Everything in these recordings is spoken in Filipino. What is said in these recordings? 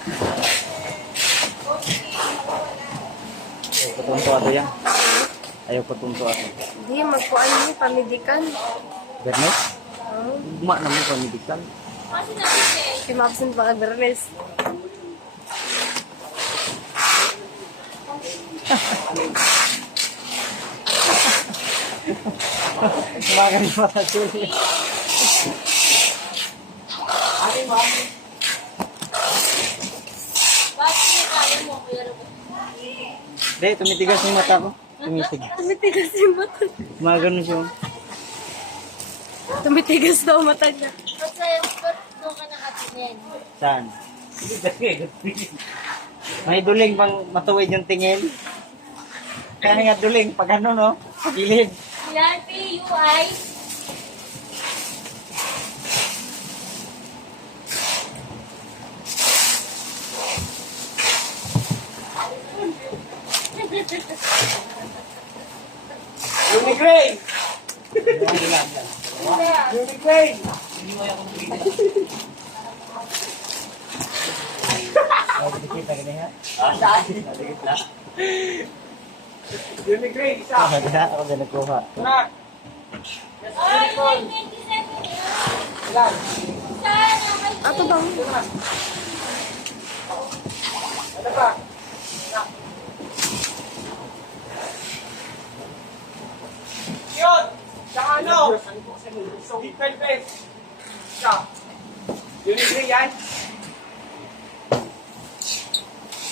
Ayaw ko tunto ato yan. Ayaw ko tunto ato. Hindi, magkuhan mo, pamidikan. Bernes? Oh. Guma naman ko medical. Si Mabson pa ka Bernes. Makan pa sa sili. Hindi, tumitigas yung mata ko. Tumitigas. Tumitigas yung mata. Magano siya. Tumitigas daw mata niya. Doon ka nakatingin. Saan? May duling pang matuwid yung tingin. Kaya nga duling, pag ano no, gilid. Yan, PUI. Unigrain! Unigrain! Dikit na ganyan ha? Dikit na. Unigrain, isa! Ako din nagkuha. Ay, 27 Ilan? Sana, Ato bang? Ano ba? Yun! Saka ano? Deepen base. Siya. Unigrain yan?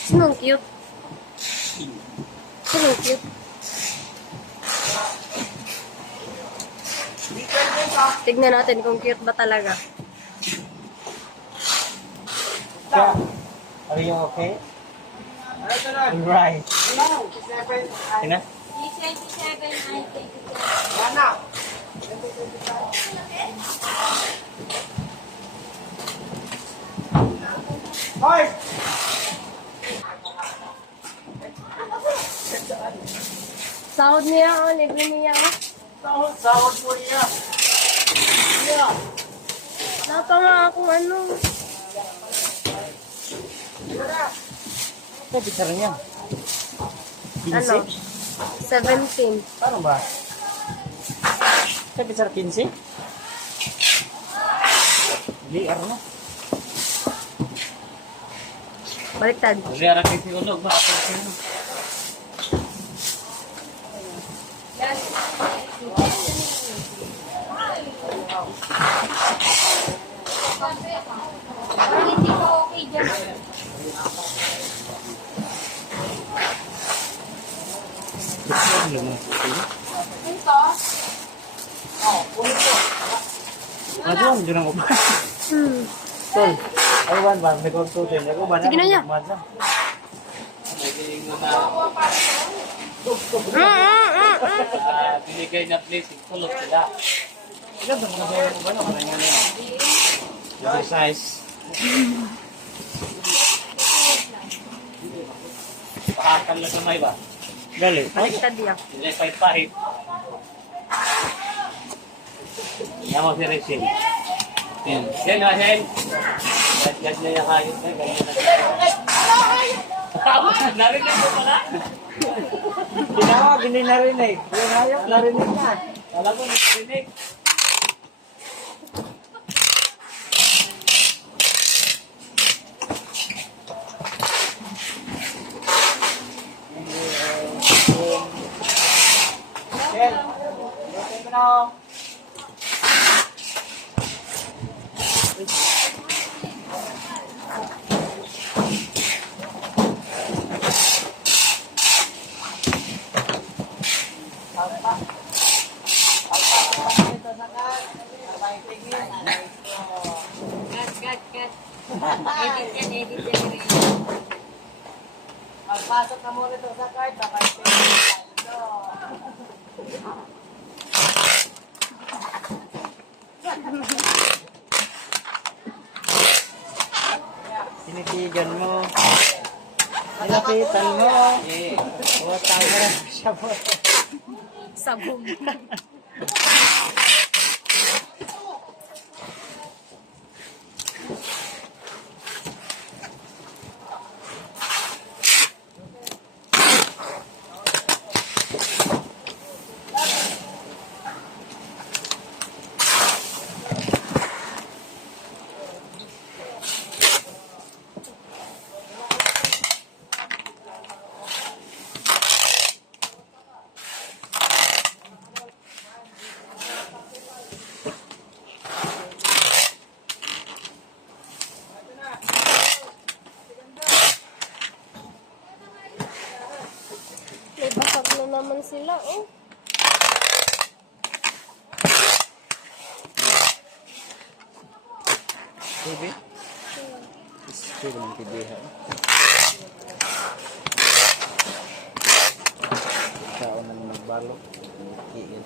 Sinong cute? Sinong cute? Deepen base ha? Tignan natin kung cute ba talaga. Siya. Are you okay? Ano sunod? Alright. Ano? 7. Tina? 27, ay 27. Yana. Hoy! Sahod niya, oh, libre niya, oh. Sahod po niya. Yeah. Wala pa nga akong ano. Ito, pizarra niya. 15? Ano? 17. Paano ba? Ito, pizarra 15? Hindi, ano na. Baliktad. Hindi, arang kayo sigulog. Baka ano. Parang hindi ka okay dyan. Ito? Madon, dyan ako ba? Tol, aywan ba? May kontutin. Ako ba na? Sige na niya. Binigay na place, tulog sila. Ganda mo na ba mo ba? Maranya na yan. Exercise. Pakakal na kamay ba? Gali. Baliktad niya. Hindi pahit-pahit. Yan mo si Rachel. Yan. Yan o, Hen. Gad na yung hayop na. Ganyan na siya. Narinig mo pala? Ginawa, hindi narinig. Yung hayop, narinig na. Alam mo, narinig. Hen, okay mo na o. Cut. Edit yan. Magpasok ka muna ito sa card, baka ito. Tinitigan mo. Nilapitan mo. Utang mo na siya po. Sabog. naman sila, oh. TV? TV ng TV. Tao na nagbalo. Iyan.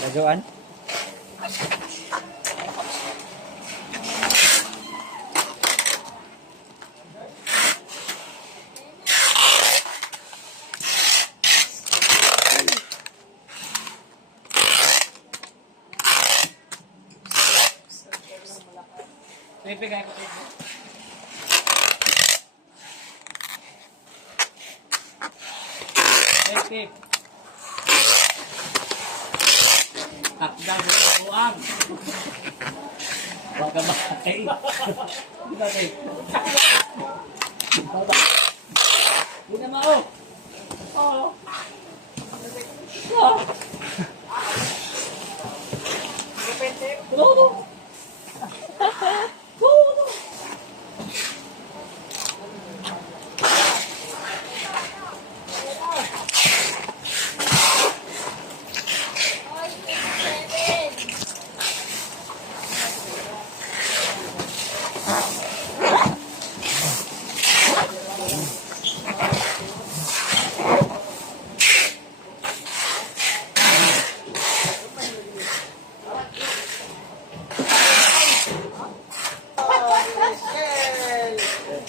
Lagoan? Pepe, kaya ko Pepe. Pepe. Takdang sa buang. Huwag ka makakay. Hindi ba kayo? Hindi na mao. Oo. Tulog.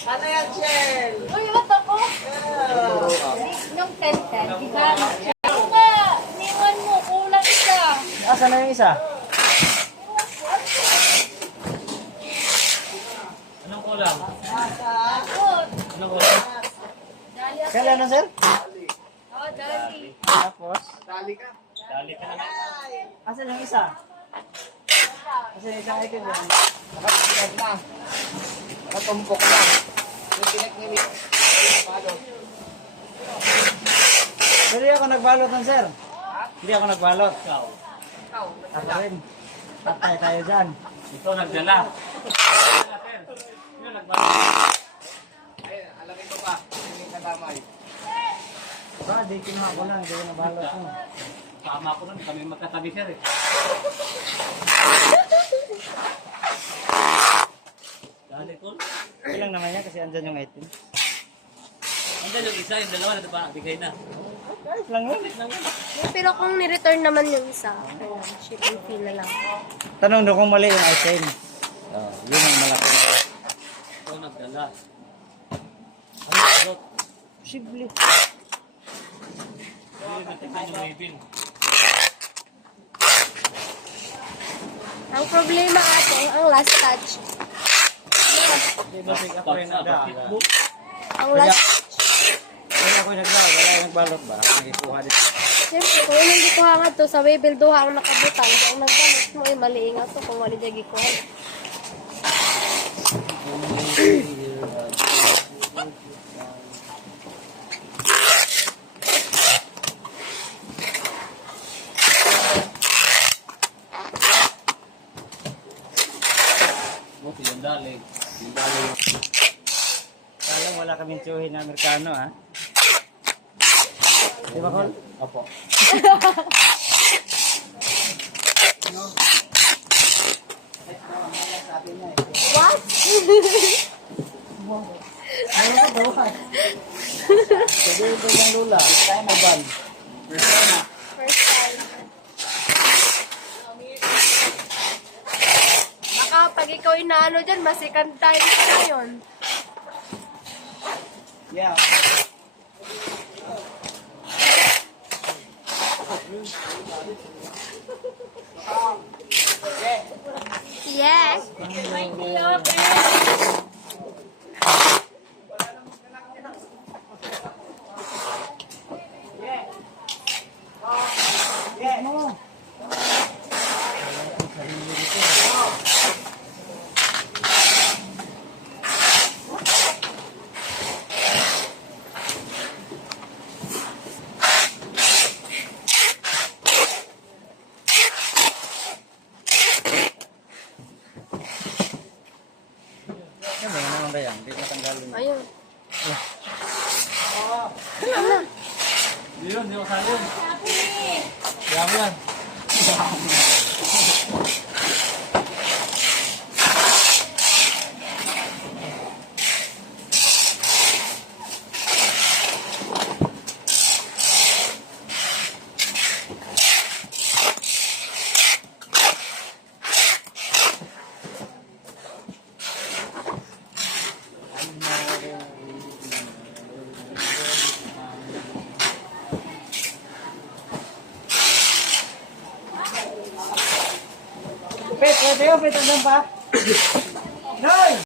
Ano yan, Shell? Uy, what ako? Nung 10-10, di ba? Ano nga? Iniwan mo, kulang isa. Asa na yung isa? Anong kulang? Good. Anong kulang? Dali ako. Kailan na, sir? Oh, dali. Tapos? Dali ka naman. Asa yung isa? Asa yung isang item yan? Nakapagod na. Nakatumpok na. Yung pinagnilit. Pero ako nagbalot ng sir. Hindi ako nagbalot. Ikaw. Ako rin. Patay tayo dyan. Ito nagdala. Sino nagbago? Ba, di kinuha ko lang. Hindi ko nabalot mo. Tama ko nun, kami magkatabi sir eh. Dali ko. Ilang naman yan kasi andyan yung item. Andan yung isa, yung dalawa na diba? Bigay na. Guys lang yun. Pero kung ni-return naman yung isa, ayan, shipping fee na lang. Tanong doon kung mali yung item. Oh, yun ang malaki. Ito nagdala. Ano nagdala? Posible. Hindi natin yung Raven. Ang problema ate, ang last touch. Diba sige ako rin nagdala. Ang last touch. Kaya ako nagdala. Wala yung nagbalot ba? Nagipuha dito. Siyempre, kung hindi ko hangad to, sa Webel duha ang nakabutang, di ang nagbalot mo, mali nga to kung wali dyan gikuha. Buti yung dali. Yung dali. Kala wala kaming tsuhin na Amerikano, ha? Di ba, Col? Opo. What? Sabi ito ng lula. Tayo na ban. First time. Baka pag ikaw inaano dyan, second time na yun. Yeah. Yes. Hindi okay. Ayun. Ah, Wala na. Hindi yun, hindi ko saan yun. Sabi. Kaya mo yan. Pet, pwede yun, pet, hanggang pa. Noy!